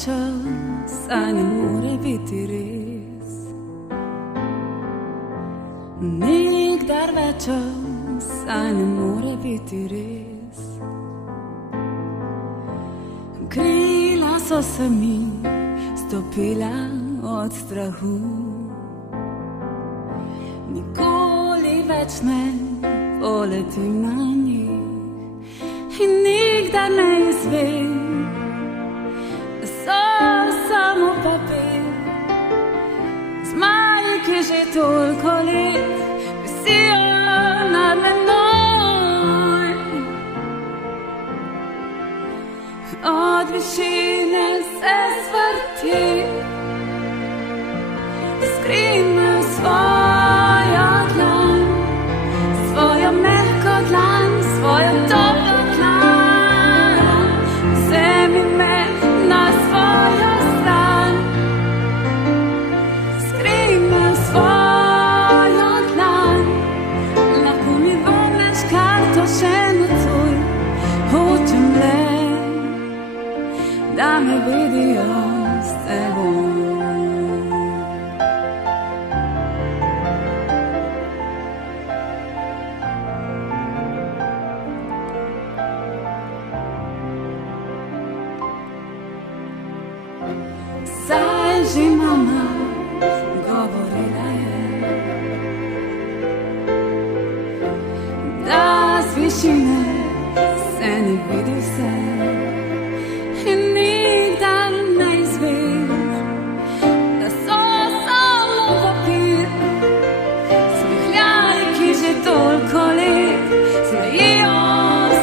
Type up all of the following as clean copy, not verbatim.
večer, saj ne more biti res. Nikdar večer, saj ne more biti res. Krila so se mi stopila od strahu. Nikoli več ne poletim na njih in nikdar ne izvem, da so samo papir. Zmaji, ki že toliko let visijo nad menoj. Od višine se zvrti, skrine v svojo dlan, svojo mehko dlan, svojo toplo dlan. Vzemi me na svojo stran, skrine v svojo dlan. Lahko mi vrneš karto še nocoj, hočem le, da me vidijo s teboj. Saj že mama govorila je, da z višine se ne vidi vse in nikdar ne izveš, da so samo papir. Smehljaji, ki že toliko let smejijo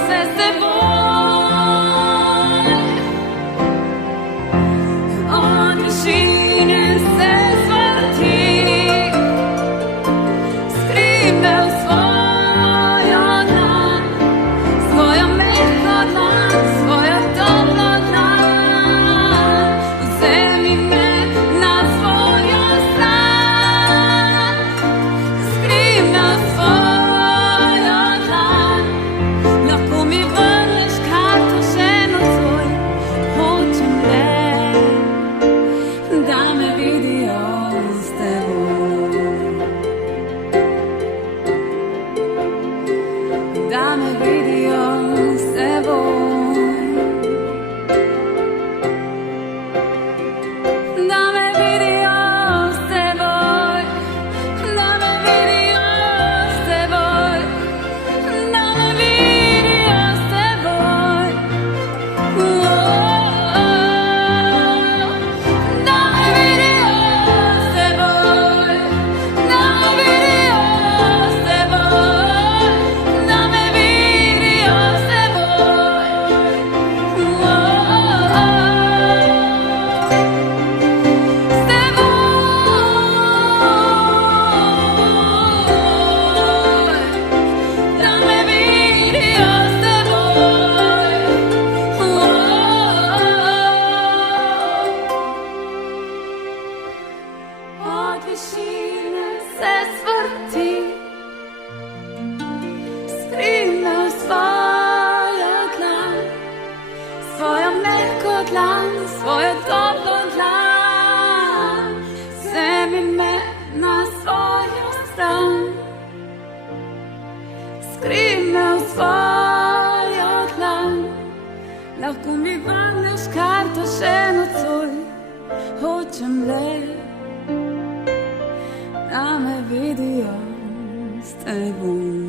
se s teboj. Od višine se zvrti, skrine v svojo dlan, svojo mehko dlan, svojo toplo dlan. Vzemi me na svojo stran, skrine v svojo dlan. Lahko mi vrneš karto še nocoj, hočem le, da me vidijo s teboj. Da me vidijo s teboj. Da me vidijo s teboj. Da me vidijo s teboj. Da me vidijo s teboj. Da me vidijo s teboj. Da me vidijo s teboj. Da me vidijo s teboj. Da me vidijo s teboj. Od višine se zvrti, skrine v svojo dlan, svojo mehko dlan, svojo toplo dlan. Vzemi me na svojo stran, skrine v svojo dlan. Lahko mi vrneš karto še nocoj, hočem le, da me vidijo s teboj.